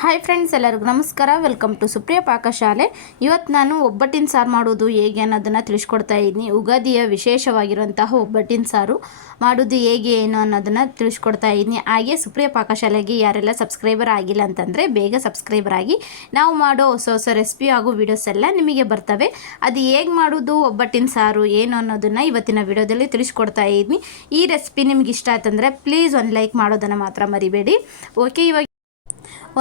Hi friends ಎಲ್ಲರಿಗೂ ನಮಸ್ಕಾರ. Welcome to Supriya ಪಾಕಶಾಲೆ ಇವತ್ತು ನಾನು ಒಬ್ಬಟ್ಟಿನ ಸಾರು ಮಾಡೋದು ಹೇಗೆ ಅನ್ನೋದನ್ನು ತಿಳಿಸ್ಕೊಡ್ತಾ ಇದ್ದೀನಿ. ಉಗಾದಿಯ ವಿಶೇಷವಾಗಿರುವಂತಹ ಒಬ್ಬಟ್ಟಿನ ಸಾರು ಮಾಡೋದು ಹೇಗೆ, ಏನು ಅನ್ನೋದನ್ನು ತಿಳಿಸ್ಕೊಡ್ತಾ ಇದ್ದೀನಿ. ಹಾಗೆ ಸುಪ್ರಿಯ ಪಾಕಶಾಲೆಗೆ ಯಾರೆಲ್ಲ ಸಬ್ಸ್ಕ್ರೈಬರ್ ಆಗಿಲ್ಲ ಅಂತಂದರೆ ಬೇಗ ಸಬ್ಸ್ಕ್ರೈಬರ್ ಆಗಿ ನಾವು ಮಾಡೋ ಹೊಸ ಹೊಸ ರೆಸಿಪಿ ಹಾಗೂ ವಿಡಿಯೋಸ್ ಎಲ್ಲ ನಿಮಗೆ ಬರ್ತವೆ. ಅದು ಹೇಗೆ ಮಾಡೋದು, ಒಬ್ಬಟ್ಟಿನ ಸಾರು, ಏನು ಅನ್ನೋದನ್ನು ಇವತ್ತಿನ ವಿಡಿಯೋದಲ್ಲಿ ತಿಳಿಸ್ಕೊಡ್ತಾ ಇದ್ದೀನಿ. ಈ ರೆಸಿಪಿ ನಿಮ್ಗೆ ಇಷ್ಟ ಆಯ್ತಂದರೆ ಪ್ಲೀಸ್ ಒಂದು ಲೈಕ್ ಮಾಡೋದನ್ನು ಮಾತ್ರ ಮರಿಬೇಡಿ. ಓಕೆ ಇವಾಗ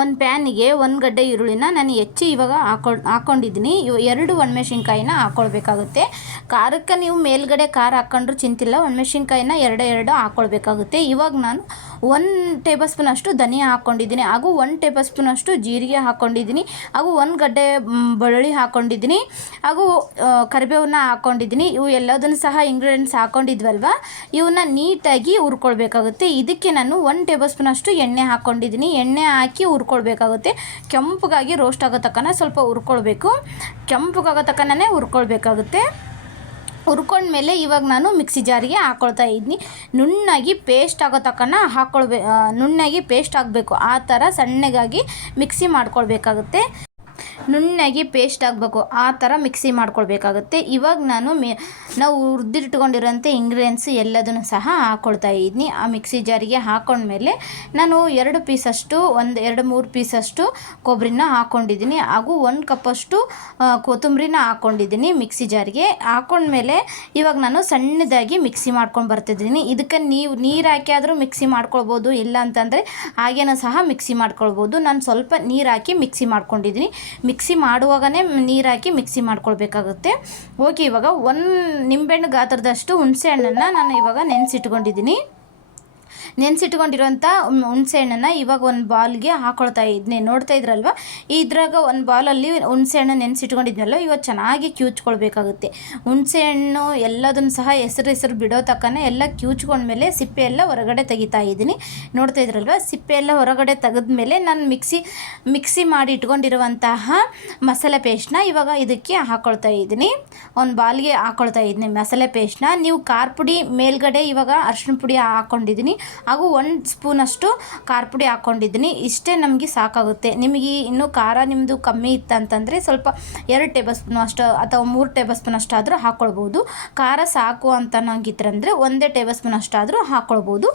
ಒಂದು ಪ್ಯಾನಿಗೆ ಒಂದು ಗಡ್ಡೆ ಈರುಳ್ಳಿನ ನಾನು ಹೆಚ್ಚಿ ಇವಾಗ ಹಾಕೊಂಡು ಹಾಕ್ಕೊಂಡಿದ್ದೀನಿ ಎರಡು ಒಣಮೆಣ್ಸಿನ್ಕಾಯಿನ ಹಾಕ್ಕೊಳ್ಬೇಕಾಗುತ್ತೆ ಖಾರಕ್ಕೆ ನೀವು ಮೇಲ್ಗಡೆ ಖಾರ ಹಾಕ್ಕೊಂಡ್ರು ಚಿಂತಿಲ್ಲ. ಒಣಮೆಣ್ಸಿನ್ಕಾಯಿನ ಎರಡು ಎರಡು ಹಾಕ್ಕೊಳ್ಬೇಕಾಗುತ್ತೆ ಇವಾಗ ನಾನು ಒನ್ ಟೇಬಲ್ ಸ್ಪೂನ್ ಅಷ್ಟು ಧನಿಯಾ ಹಾಕ್ಕೊಂಡಿದ್ದೀನಿ ಹಾಗೂ ಒನ್ ಟೇಬಲ್ ಸ್ಪೂನ್ ಅಷ್ಟು ಜೀರಿಗೆ ಹಾಕ್ಕೊಂಡಿದ್ದೀನಿ ಹಾಗೂ ಒಂದು ಗಡ್ಡೆ ಬಳ್ಳಿ ಬೆಳ್ಳುಳ್ಳಿ ಹಾಕ್ಕೊಂಡಿದ್ದೀನಿ ಹಾಗೂ ಕರಿಬೇವನ್ನ ಹಾಕ್ಕೊಂಡಿದ್ದೀನಿ ಇವು ಎಲ್ಲದನ್ನು ಸಹ ಇಂಗ್ರೀಡಿಯೆಂಟ್ಸ್ ಹಾಕ್ಕೊಂಡಿದ್ವಲ್ವ ಇವನ್ನ ನೀಟಾಗಿ ಹುರ್ಕೊಳ್ಬೇಕಾಗುತ್ತೆ. ಇದಕ್ಕೆ ನಾನು ಒನ್ ಟೇಬಲ್ ಸ್ಪೂನ್ ಅಷ್ಟು ಎಣ್ಣೆ ಹಾಕ್ಕೊಂಡಿದ್ದೀನಿ ಎಣ್ಣೆ ಹಾಕಿ ಹುರ್ಕೊಳ್ಬೇಕಾಗುತ್ತೆ. ಕೆಂಪಗಾಗಿ ರೋಸ್ಟ್ ಆಗೋ ತಕ್ಕನ ಸ್ವಲ್ಪ ಹುರ್ಕೊಳ್ಬೇಕು. ಕೆಂಪಗಾಗೋ ತಕ್ಕನೇ ಹುರ್ಕೊಳ್ಬೇಕಾಗುತ್ತೆ. ಹುರ್ಕೊಂಡ್ಮೇಲೆ ಇವಾಗ ನಾನು ಮಿಕ್ಸಿ ಜಾರಿಗೆ ಹಾಕ್ಕೊಳ್ತಾ ಇದ್ದೀನಿ. ನುಣ್ಣಾಗಿ ಪೇಸ್ಟ್ ಆಗೋ ತಕ್ಕನ ಹಾಕ್ಕೊಳ್ಬೇ ನುಣ್ಣಾಗಿ ಪೇಸ್ಟ್ ಆಗಬೇಕು. ಆ ಥರ ಸಣ್ಣಗಾಗಿ ಮಿಕ್ಸಿ ಮಾಡ್ಕೊಳ್ಬೇಕಾಗುತ್ತೆ. ನುಣ್ಣಗೆ ಪೇಸ್ಟ್ ಆಗಬೇಕು. ಆ ಥರ ಮಿಕ್ಸಿ ಮಾಡ್ಕೊಳ್ಬೇಕಾಗುತ್ತೆ. ಇವಾಗ ನಾನು ಮೇ, ನಾವು ಹುರಿದಿಟ್ಕೊಂಡಿರೋಂಥ ಇಂಗ್ರೀಡಿಯೆಂಟ್ಸ್ ಎಲ್ಲದನ್ನು ಸಹ ಹಾಕ್ಕೊಳ್ತಾ ಇದ್ದೀನಿ ಆ ಮಿಕ್ಸಿ ಜಾರಿಗೆ ಹಾಕ್ಕೊಂಡ್ಮೇಲೆ ನಾನು ಎರಡು ಪೀಸಷ್ಟು, ಒಂದು ಎರಡು ಮೂರು ಪೀಸಷ್ಟು ಕೊಬ್ಬರಿನ ಹಾಕ್ಕೊಂಡಿದ್ದೀನಿ ಹಾಗೂ ಒಂದು ಕಪ್ಪಷ್ಟು ಕೊತ್ತಂಬ್ರಿನ ಹಾಕ್ಕೊಂಡಿದ್ದೀನಿ ಮಿಕ್ಸಿ ಜಾರಿಗೆ. ಹಾಕ್ಕೊಂಡ್ಮೇಲೆ ಇವಾಗ ನಾನು ಸಣ್ಣದಾಗಿ ಮಿಕ್ಸಿ ಮಾಡ್ಕೊಂಡು ಬರ್ತಿದ್ದೀನಿ. ಇದಕ್ಕೆ ನೀವು, ನೀರು ಹಾಕಿ ಆದರೂ ಮಿಕ್ಸಿ ಮಾಡ್ಕೊಳ್ಬೋದು. ಇಲ್ಲ ಅಂತಂದರೆ ಹಾಗೇನೂ ಸಹ ಮಿಕ್ಸಿ ಮಾಡ್ಕೊಳ್ಬೋದು. ನಾನು ಸ್ವಲ್ಪ ನೀರು ಹಾಕಿ ಮಿಕ್ಸಿ ಮಾಡ್ಕೊಂಡಿದ್ದೀನಿ. ಮಿಕ್ಸಿ ಮಾಡುವಾಗನೇ ನೀರು ಹಾಕಿ ಮಿಕ್ಸಿ ಮಾಡ್ಕೊಳ್ಬೇಕಾಗುತ್ತೆ. ಓಕೆ ಇವಾಗ ಒಂದು ನಿಂಬೆಹಣ್ಣು ಗಾತ್ರದಷ್ಟು ಹುಣಸೆ ಹಣ್ಣನ್ನು ನಾನು ಇವಾಗ ನೆನೆಸಿಟ್ಕೊಂಡಿದ್ದೀನಿ. ನೆನೆಸಿಟ್ಕೊಂಡಿರೋಂಥ ಹುಣಸೆ ಹಣ್ಣನ್ನು ಇವಾಗ ಒಂದು ಬಾಲ್ಗೆ ಹಾಕೊಳ್ತಾ ಇದ್ನೆ. ನೋಡ್ತಾ ಇದ್ರಲ್ವ? ಇದ್ರಾಗ ಒಂದು ಬಾಲಲ್ಲಿ ಹುಣಸೆ ಹಣ್ಣು ನೆನೆಸಿಟ್ಕೊಂಡಿದ್ನಲ್ಲ, ಇವಾಗ ಚೆನ್ನಾಗಿ ಕ್ಯೂಚ್ಕೊಳ್ಬೇಕಾಗುತ್ತೆ. ಹುಣಸೆ ಹಣ್ಣು ಎಲ್ಲದನ್ನು ಸಹ ಹೆಸರು ಹೆಸರು ಬಿಡೋ ತಕ್ಕನೇ ಎಲ್ಲ ಕ್ಯೂಚ್ಕೊಂಡ್ಮೇಲೆ ಸಿಪ್ಪೆ ಎಲ್ಲ ಹೊರಗಡೆ ತೆಗಿತಾ ಇದ್ದೀನಿ. ನೋಡ್ತಾ ಇದ್ರಲ್ವ? ಸಿಪ್ಪೆ ಎಲ್ಲ ಹೊರಗಡೆ ತೆಗೆದ್ಮೇಲೆ ನಾನು ಮಿಕ್ಸಿ ಮಿಕ್ಸಿ ಮಾಡಿ ಇಟ್ಕೊಂಡಿರುವಂತಹ ಮಸಾಲೆ ಪೇಸ್ಟ್ನ ಇವಾಗ ಇದಕ್ಕೆ ಹಾಕ್ಕೊಳ್ತಾ ಇದ್ದೀನಿ. ಒಂದು ಬಾಲ್ಗೆ ಹಾಕ್ಕೊಳ್ತಾ ಇದ್ದೀನಿ ಮಸಾಲೆ ಪೇಸ್ಟ್ನ. ನೀವು ಖಾರ ಪುಡಿ ಮೇಲ್ಗಡೆ ಇವಾಗ ಅರ್ಶಿಣ ಪುಡಿ ಹಾಕ್ಕೊಂಡಿದ್ದೀನಿ ಹಾಗೂ ಒಂದು ಸ್ಪೂನಷ್ಟು ಖಾರ ಪುಡಿ ಹಾಕ್ಕೊಂಡಿದ್ದೀನಿ ಇಷ್ಟೇ ನಮಗೆ ಸಾಕಾಗುತ್ತೆ. ನಿಮಗೆ ಇನ್ನೂ ಖಾರ ನಿಮ್ಮದು ಕಮ್ಮಿ ಇತ್ತಂತಂದರೆ ಸ್ವಲ್ಪ ಎರಡು ಟೇಬಲ್ ಸ್ಪೂನು ಅಷ್ಟು ಅಥವಾ ಮೂರು ಟೇಬಲ್ ಸ್ಪೂನ್ ಅಷ್ಟಾದರೂ ಹಾಕ್ಕೊಳ್ಬೋದು ಖಾರ ಸಾಕು ಅಂತ ನಂಗಿದ್ರಂದರೆ ಒಂದೇ ಟೇಬಲ್ ಸ್ಪೂನ್ ಅಷ್ಟಾದರೂ ಹಾಕ್ಕೊಳ್ಬೋದು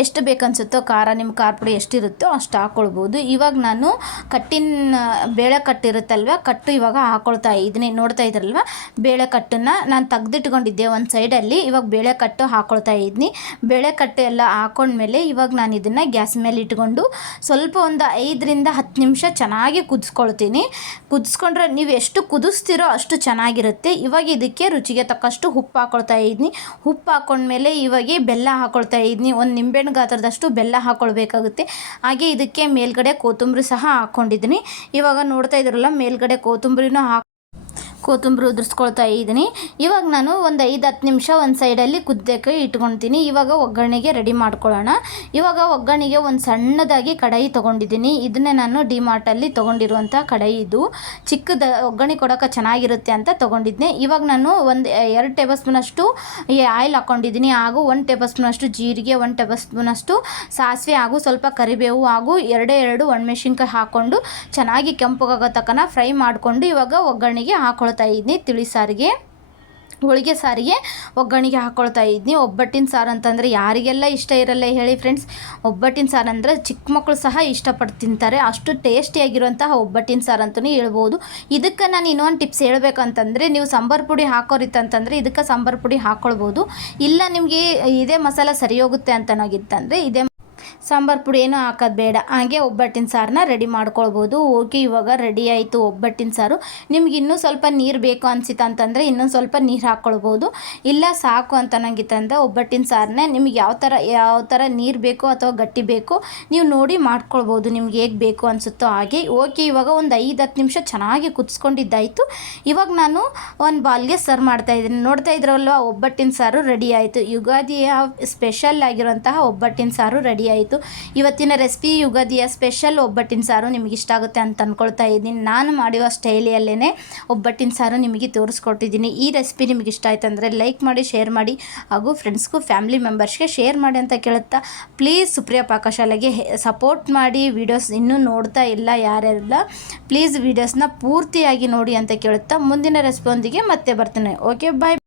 ಎಷ್ಟು ಬೇಕನ್ಸುತ್ತೋ ಖಾರ, ನಿಮ್ಮ ಖಾರ ಪುಡಿ ಎಷ್ಟಿರುತ್ತೋ ಅಷ್ಟು ಹಾಕ್ಕೊಳ್ಬೋದು ಇವಾಗ ನಾನು ಕಟ್ಟಿನ ಬೇಳೆ ಕಟ್ಟಿರುತ್ತಲ್ವ ಕಟ್ಟು ಇವಾಗ ಹಾಕ್ಕೊಳ್ತಾ ಇದ್ದೀನಿ. ನೋಡ್ತಾ ಇದ್ರಲ್ವ? ಬೇಳೆ ಕಟ್ಟನ್ನು ನಾನು ತೆಗೆದಿಟ್ಕೊಂಡಿದ್ದೆ ಒಂದು ಸೈಡಲ್ಲಿ, ಇವಾಗ ಬೇಳೆ ಕಟ್ಟು ಹಾಕ್ಕೊಳ್ತಾ ಇದ್ದೀನಿ. ಬೇಳೆ ಕಟ್ಟು ಎಲ್ಲ ಹಾಕೊಂಡ್ಮೇಲೆ ಇವಾಗ ನಾನು ಇದನ್ನು ಗ್ಯಾಸ್ ಮೇಲೆ ಇಟ್ಕೊಂಡು ಸ್ವಲ್ಪ ಒಂದು ಐದರಿಂದ ಹತ್ತು ನಿಮಿಷ ಚೆನ್ನಾಗಿ ಕುದಿಸ್ಕೊಳ್ತೀನಿ. ಕುದಿಸ್ಕೊಂಡ್ರೆ ನೀವು ಎಷ್ಟು ಕುದಿಸ್ತೀರೋ ಅಷ್ಟು ಚೆನ್ನಾಗಿರುತ್ತೆ. ಇವಾಗ ಇದಕ್ಕೆ ರುಚಿಗೆ ತಕ್ಕಷ್ಟು ಉಪ್ಪು ಹಾಕ್ಕೊಳ್ತಾ ಇದ್ದೀನಿ. ಉಪ್ಪು ಹಾಕೊಂಡ್ಮೇಲೆ ಇವಾಗ ಬೆಲ್ಲ ಹಾಕೊಳ್ತಾ ಇದ್ದೀನಿ. ಒಂದು ನಿಂಬೆಹಣ್ಣು ಗಾತ್ರದಷ್ಟು ಬೆಲ್ಲ ಹಾಕ್ಕೊಳ್ಬೇಕಾಗುತ್ತೆ ಹಾಗೆ ಇದಕ್ಕೆ ಮೇಲ್ಗಡೆ ಕೊತ್ತಂಬರಿ ಸಹ ಹಾಕ್ಕೊಂಡಿದ್ದೀನಿ ಇವಾಗ ನೋಡ್ತಾ ಇದ್ರಲ್ಲ ಮೇಲ್ಗಡೆ ಕೊತ್ತಂಬರಿನೂ ಹಾಕಿ ಕೊತ್ತಂಬರಿ ಉದುರಿಸ್ಕೊಳ್ತಾ ಇದ್ದೀನಿ. ಇವಾಗ ನಾನು ಒಂದು ಐದು ಹತ್ತು ನಿಮಿಷ ಒಂದು ಸೈಡಲ್ಲಿ ಕುದ್ದಕ್ಕೆ ಇಟ್ಕೊಳ್ತೀನಿ ಇವಾಗ ಒಗ್ಗರಣೆಗೆ ರೆಡಿ ಮಾಡ್ಕೊಳ್ಳೋಣ. ಇವಾಗ ಒಗ್ಗರಣೆಗೆ ಒಂದು ಸಣ್ಣದಾಗಿ ಕಡಾಯಿ ತೊಗೊಂಡಿದ್ದೀನಿ. ಇದನ್ನೇ ನಾನು ಡಿಮಾರ್ಟಲ್ಲಿ ತೊಗೊಂಡಿರುವಂಥ ಕಡಾಯಿ ಇದು. ಚಿಕ್ಕದ, ಒಗ್ಗರಣೆ ಕೊಡೋಕೆ ಚೆನ್ನಾಗಿರುತ್ತೆ ಅಂತ ತೊಗೊಂಡಿದ್ದೆ. ಇವಾಗ ನಾನು ಒಂದು ಎರಡು ಟೇಬಲ್ ಸ್ಪೂನಷ್ಟು ಆಯಿಲ್ ಹಾಕ್ಕೊಂಡಿದ್ದೀನಿ ಹಾಗೂ ಒಂದು ಟೇಬಲ್ ಸ್ಪೂನಷ್ಟು ಜೀರಿಗೆ, ಒಂದು ಟೇಬಲ್ ಸ್ಪೂನಷ್ಟು ಸಾಸಿವೆ ಹಾಗೂ ಸ್ವಲ್ಪ ಕರಿಬೇವು ಹಾಗೂ ಎರಡೇ ಎರಡು ಒಣಮೆಣಸಿನ್ಕಾಯಿ ಹಾಕ್ಕೊಂಡು ಚೆನ್ನಾಗಿ ಕೆಂಪಗಾಗೋ ತಕ್ಕನ ಫ್ರೈ ಮಾಡಿಕೊಂಡು ಇವಾಗ ಒಗ್ಗರಣೆಗೆ ಹಾಕ್ಕೊಳ್ತಾ ಇದ್ದೀನಿ ತಿಳಿ ಸಾರಿಗೆ, ಹೋಳಿಗೆ ಸಾರಿಗೆ ಒಗ್ಗರಣೆಗೆ ಹಾಕ್ಕೊಳ್ತಾ ಇದ್ನಿ. ಒಬ್ಬಟ್ಟಿನ ಸಾರು ಅಂತಂದರೆ ಯಾರಿಗೆಲ್ಲ ಇಷ್ಟ ಇರಲ್ಲ ಹೇಳಿ ಫ್ರೆಂಡ್ಸ್ ಒಬ್ಬಟ್ಟಿನ ಸಾರು ಅಂದರೆ ಚಿಕ್ಕ ಮಕ್ಕಳು ಸಹ ಇಷ್ಟಪಟ್ಟು ತಿಂತಾರೆ. ಅಷ್ಟು ಟೇಸ್ಟಿಯಾಗಿರುವಂತಹ ಒಬ್ಬಟ್ಟಿನ ಸಾರು ಅಂತಲೂ ಹೇಳ್ಬೋದು. ಇದಕ್ಕೆ ನಾನು ಇನ್ನೊಂದು ಟಿಪ್ಸ್ ಹೇಳಬೇಕಂತಂದರೆ ನೀವು ಸಾಂಬಾರು ಪುಡಿ ಹಾಕೋರಿತ್ತಂತಂದರೆ ಇದಕ್ಕೆ ಸಾಂಬಾರು ಪುಡಿ ಹಾಕ್ಕೊಳ್ಬೋದು ಇಲ್ಲ ನಿಮಗೆ ಇದೇ ಮಸಾಲ ಸರಿ ಹೋಗುತ್ತೆ ಅಂತನಾಗಿತ್ತಂದರೆ ಇದೇ ಸಾಂಬಾರು ಪುಡಿ ಏನು ಹಾಕೋದು ಬೇಡ. ಹಾಗೆ ಒಬ್ಬಟ್ಟಿನ ಸಾರನ್ನ ರೆಡಿ ಮಾಡ್ಕೊಳ್ಬೋದು. ಓಕೆ, ಇವಾಗ ರೆಡಿ ಆಯಿತು ಒಬ್ಬಟ್ಟಿನ ಸಾರು. ನಿಮ್ಗೆ ಇನ್ನೂ ಸ್ವಲ್ಪ ನೀರು ಬೇಕು ಅನಿಸಿತು ಅಂತಂದರೆ ಇನ್ನೊಂದು ಸ್ವಲ್ಪ ನೀರು ಹಾಕ್ಕೊಳ್ಬೋದು ಇಲ್ಲ ಸಾಕು ಅಂತ ನಂಗಿತ್ತಂದ್ರೆ ಒಬ್ಬಟ್ಟಿನ ಸಾರನ್ನ ನಿಮ್ಗೆ ಯಾವ ಥರ ಯಾವ ಥರ ನೀರು ಬೇಕೋ ಅಥವಾ ಗಟ್ಟಿ ಬೇಕೋ ನೀವು ನೋಡಿ ಮಾಡ್ಕೊಳ್ಬೋದು ನಿಮ್ಗೆ ಹೇಗೆ ಬೇಕು ಅನಿಸುತ್ತೋ ಹಾಗೆ. ಓಕೆ, ಇವಾಗ ಒಂದು ಐದು ಹತ್ತು ನಿಮಿಷ ಚೆನ್ನಾಗಿ ಕುದಿಸ್ಕೊಂಡಿದ್ದಾಯಿತು. ಇವಾಗ ನಾನು ಒಂದು ಬಾಲ್ಗೆ ಸರ್ವ್ ಮಾಡ್ತಾ ಇದ್ದೀನಿ. ನೋಡ್ತಾ ಇದ್ರಲ್ವ, ಒಬ್ಬಟ್ಟಿನ ಸಾರು ರೆಡಿ ಆಯಿತು. ಯುಗಾದಿಯ ಸ್ಪೆಷಲ್ ಆಗಿರುವಂತಹ ಒಬ್ಬಟ್ಟಿನ ಸಾರು ರೆಡಿ ಆಯಿತು. ಇತ್ತು ಇವತ್ತಿನ ರೆಸಿಪಿ ಯುಗಾದಿಯ ಸ್ಪೆಷಲ್ ಒಬ್ಬಟ್ಟಿನ ಸಾರು ನಿಮಗೆ ಇಷ್ಟ ಆಗುತ್ತೆ ಅಂತ ಅಂದ್ಕೊಳ್ತಾ ಇದ್ದೀನಿ. ನಾನು ಮಾಡುವ ಸ್ಟೈಲಿಯಲ್ಲೇ ಒಬ್ಬಟ್ಟಿನ ಸಾರು ನಿಮಗೆ ತೋರಿಸ್ಕೊಟ್ಟಿದ್ದೀನಿ. ಈ ರೆಸಿಪಿ ನಿಮಗೆ ಇಷ್ಟ ಆಯ್ತು ಅಂದರೆ ಲೈಕ್ ಮಾಡಿ, ಶೇರ್ ಮಾಡಿ ಹಾಗೂ ಫ್ರೆಂಡ್ಸ್ಗೂ, ಫ್ಯಾಮಿಲಿ ಮೆಂಬರ್ಸ್ಗೆ ಶೇರ್ ಮಾಡಿ ಅಂತ ಕೇಳುತ್ತಾ, ಪ್ಲೀಸ್ ಸುಪ್ರಿಯಾ ಪಾಕಶಾಲೆಗೆ ಸಪೋರ್ಟ್ ಮಾಡಿ ವಿಡಿಯೋಸ್ ಇನ್ನೂ ನೋಡ್ತಾ ಇಲ್ಲ ಯಾರ್ಯಾರಿಲ್ಲ ಪ್ಲೀಸ್ ವಿಡಿಯೋಸ್ನ ಪೂರ್ತಿಯಾಗಿ ನೋಡಿ ಅಂತ ಕೇಳುತ್ತಾ, ಮುಂದಿನ ರೆಸಿಪಿಯೊಂದಿಗೆ ಮತ್ತೆ ಬರ್ತೇನೆ. Okay bye